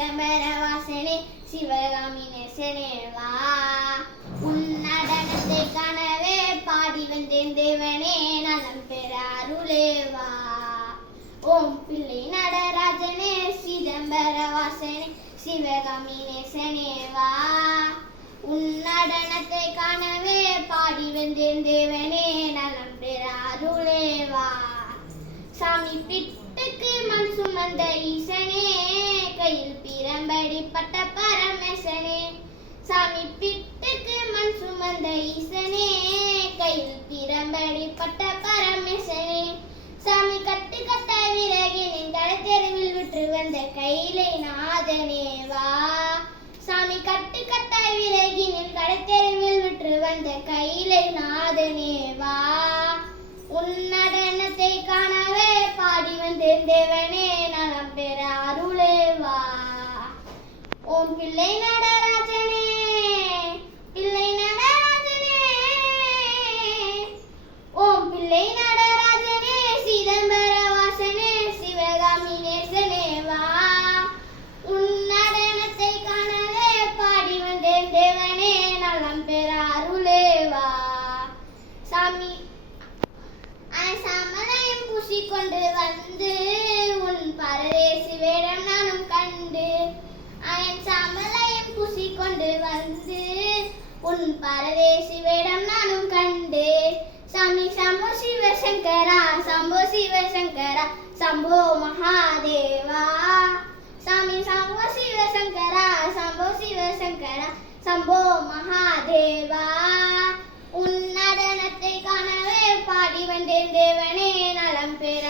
சிதம்பர வாசனே சிவகாமி நேசனே வா. உன் நடனத்தை காணவே பாடி வந்தேன் தேவனே நலம் பெற அருளே வா. ஓம் பிள்ளை நடராஜனே சிதம்பர வாசனே சிவகாமி நேசனே வா. உன் நடனத்தை காணவே பாடி வந்தேன் தேவனே நலம் பெற அருளே வா. சாமி பிட்டுக்கு மண் சுமந்த ஈசனே கையில் பிரம்படிப்பட்ட பரமேசனே. சாமி பிட்டுக்கு மண் சுமந்த ஈசனே கையில் பிரம்படிப்பட்ட பரமேசனே. சாமி கட்டு கட்ட விறகினின் கடத்தெருவில் விற்று வந்த கையிலை நாதனே வா. சாமி கட்டு கட்ட விறகினின் கடத்தெருவில் விற்று வந்த கையிலை நாதனே வா. உன் நடனத்தை காணவே பாடி வந்தேன் தேவனே நலம் பெற அருளே வா. ஓம் பிள்ளை நடராஜனே பிள்ளை நடராஜனே. ஓம் பிள்ளை நடராஜனே சிதம்பர வாசனே சிவகாமி நேசனே வா. உன் நடனத்தை காணவே பாடி வந்தேன் தேவனே நலம் பெற அருளே வா. சாமி சமணம் பூசிக்கொண்டு வந்து உன் பரதேசி வேடம் நானும் கண்டு. அயன் சமலையும் பூசிக்கொண்டு வந்து உன் பரதேசி வேடம் நானும் கண்டு. சாமி சம்போ சிவசங்கரா சம்போ சிவசங்கரா சம்போ மகாதேவா. சாமி சம்போ சிவசங்கரா சம்போ சிவசங்கரா சம்போ மகாதேவா. உன் நடனத்தை காணவே பாடி வந்தேன் தேவனே நலம் பெற